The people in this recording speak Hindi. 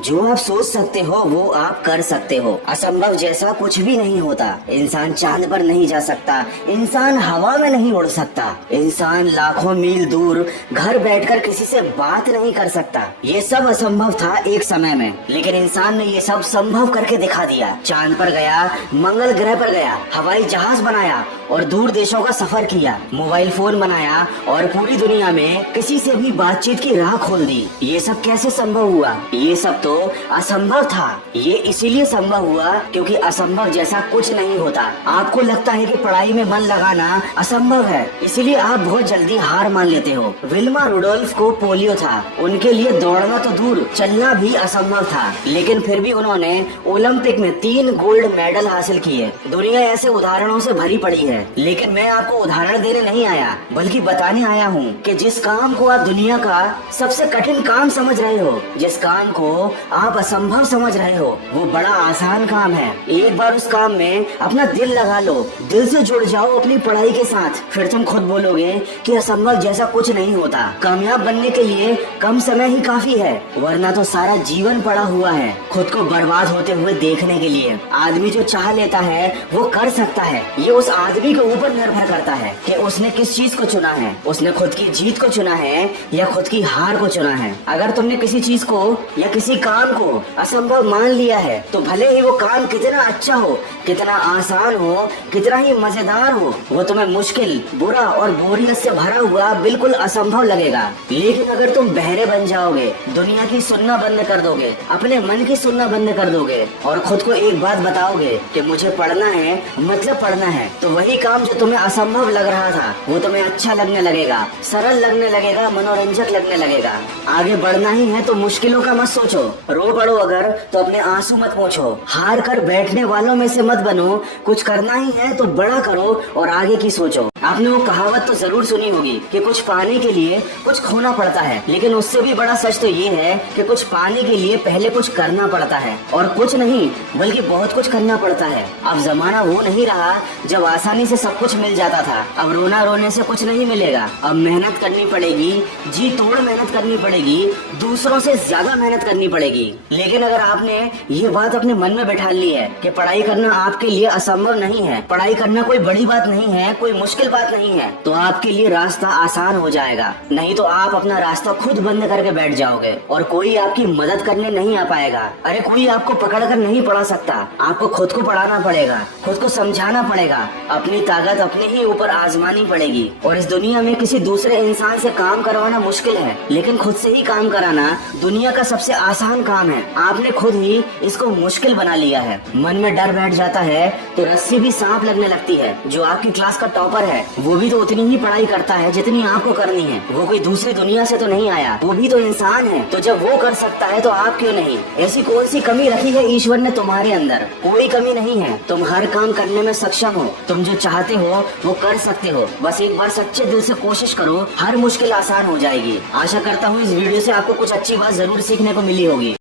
जो आप सोच सकते हो वो आप कर सकते हो। असंभव जैसा कुछ भी नहीं होता। इंसान चांद पर नहीं जा सकता, इंसान हवा में नहीं उड़ सकता, इंसान लाखों मील दूर घर बैठकर किसी से बात नहीं कर सकता। ये सब असंभव था एक समय में, लेकिन इंसान ने ये सब संभव करके दिखा दिया। चांद पर गया, मंगल ग्रह पर गया, हवाई जहाज बनाया और दूर देशों का सफर किया, मोबाइल फोन बनाया और पूरी दुनिया में किसी से भी बातचीत की राह खोल दी। ये सब कैसे संभव हुआ? ये सब तो असंभव था। ये इसीलिए संभव हुआ क्योंकि असंभव जैसा कुछ नहीं होता। आपको लगता है कि पढ़ाई में मन लगाना असंभव है, इसीलिए आप बहुत जल्दी हार मान लेते हो। विल्मा रुडोल्फ को पोलियो था, उनके लिए दौड़ना तो दूर चलना भी असंभव था, लेकिन फिर भी उन्होंने ओलंपिक में 3 गोल्ड मेडल हासिल किए। दुनिया ऐसे उदाहरणों से भरी पड़ी है, लेकिन मैं आपको उदाहरण देने नहीं आया बल्कि बताने आया हूँ कि जिस काम को आप दुनिया का सबसे कठिन काम समझ रहे हो, जिस काम को आप असंभव समझ रहे हो, वो बड़ा आसान काम है। एक बार उस काम में अपना दिल लगा लो, दिल से जुड़ जाओ अपनी पढ़ाई के साथ, फिर तुम खुद बोलोगे कि असंभव जैसा कुछ नहीं होता। कामयाब बनने के लिए कम समय ही काफी है, वरना तो सारा जीवन पड़ा हुआ है खुद को बर्बाद होते हुए देखने के लिए। आदमी जो चाह लेता है वो कर सकता है। ये उस आदमी के ऊपर निर्भर करता है कि उसने किस चीज को चुना है। उसने खुद की जीत को चुना है या खुद की हार को चुना है। अगर तुमने किसी चीज को या किसी काम को असंभव मान लिया है तो भले ही वो काम कितना अच्छा हो, कितना आसान हो, कितना ही मजेदार हो, वो तुम्हें मुश्किल, बुरा और बोरियत से भरा हुआ बिल्कुल असंभव लगेगा। लेकिन अगर तुम बहरे बन जाओगे, दुनिया की सुनना बंद कर दोगे, अपने मन की सुनना बंद कर दोगे और खुद को एक बात बताओगे कि मुझे पढ़ना है, मतलब पढ़ना है, तो वही काम जो तुम्हें असंभव लग रहा था वो तुम्हें अच्छा लगने लगेगा, सरल लगने लगेगा, मनोरंजक लगने लगेगा। आगे बढ़ना ही है तो मुश्किलों का मत सोचो। रो पड़ो अगर तो अपने आंसू मत पोंछो। हार कर बैठने वालों में से मत बनो। कुछ करना ही है तो बड़ा करो और आगे की सोचो। आपने वो कहावत तो जरूर सुनी होगी कि कुछ पाने के लिए कुछ खोना पड़ता है, लेकिन उससे भी बड़ा सच तो ये है कि कुछ पाने के लिए पहले कुछ करना पड़ता है, और कुछ नहीं बल्कि बहुत कुछ करना पड़ता है। अब जमाना वो नहीं रहा जब आसानी से सब कुछ मिल जाता था। अब रोना रोने से कुछ नहीं मिलेगा। अब मेहनत करनी पड़ेगी, जी तोड़ मेहनत करनी पड़ेगी, दूसरों से ज्यादा मेहनत करनी पड़ेगी। लेकिन अगर आपने ये बात अपने मन में बैठा ली है कि पढ़ाई करना आपके लिए असंभव नहीं है, पढ़ाई करना कोई बड़ी बात नहीं है, कोई मुश्किल बात नहीं है, तो आपके लिए रास्ता आसान हो जाएगा। नहीं तो आप अपना रास्ता खुद बंद करके बैठ जाओगे और कोई आपकी मदद करने नहीं आ पाएगा। अरे कोई आपको पकड़ कर नहीं पढ़ा सकता, आपको खुद को पढ़ाना पड़ेगा, खुद को समझाना पड़ेगा, अपनी ताकत अपने ही ऊपर आजमानी पड़ेगी। और इस दुनिया में किसी दूसरे इंसान से काम करवाना मुश्किल है, लेकिन खुद से ही काम कराना दुनिया का सबसे आसान काम है। आपने खुद ही इसको मुश्किल बना लिया है। मन में डर बैठ जाता है तो रस्सी भी सांप लगने लगती है। जो आपकी क्लास का टॉपर है वो भी तो उतनी ही पढ़ाई करता है जितनी आपको करनी है। वो कोई दूसरी दुनिया से तो नहीं आया, वो भी तो इंसान है। तो जब वो कर सकता है तो आप क्यों नहीं? ऐसी कौन सी कमी रखी है ईश्वर ने तुम्हारे अंदर? कोई कमी नहीं है। तुम हर काम करने में सक्षम हो। तुम जो चाहते हो वो कर सकते हो। बस एक बार सच्चे दिल से कोशिश करो, हर मुश्किल आसान हो जाएगी। आशा करता हूँ इस वीडियो से आपको कुछ अच्छी बात जरूर सीखने को मिली होगी।